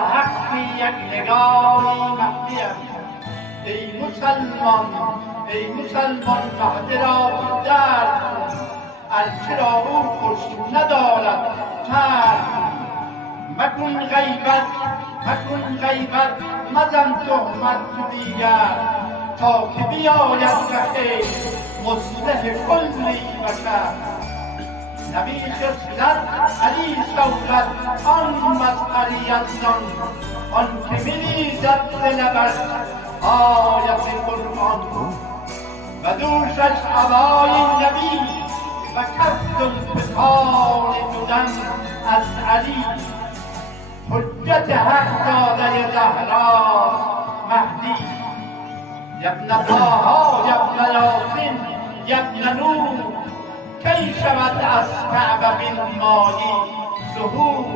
مستحقی یک نگاهی مهدی است. ای مسلمان مهدی را درد کن، ارچه را او خوش ندارد ترد. مکن غیبت مزن تهمت تو دیگر، تا که بیاید رخ مصلح کلی بشر. نبی خصلت علی صولت آن مسخری از نان، آن که میریزد ز لبش آیت قرآن. و دوشش هوای نبی و کف الفتان دودن از علی. حجت حق داده زهراست مهدی. یبن طه یبن یاسین یبن نور، کی شود از کعبه بنمایی ظهور.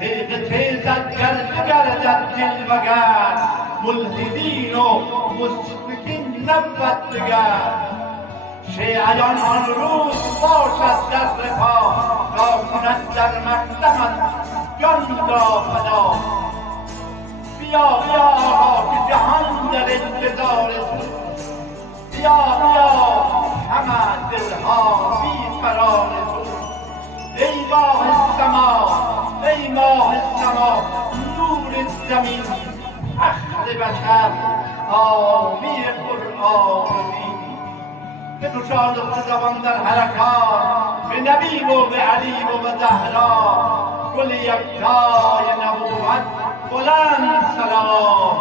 تیغ تیزت گرچه گردد جلوگر، ملحدین و مشرکین نبود دگر. شیعیان آن روز باشد در رفاه، تا کند در مقدمت جان را فدا. بیا آقا که جهان در انتظار تو، بیا همه دلها بی قرار تو. ای ماه سما نور زمین، فخر بشر حامی قرآن و دین. بگشا لطف زبان در حرکات، به نبی و به علی و به زهرا. گل یکتای نبوت بلند سلام.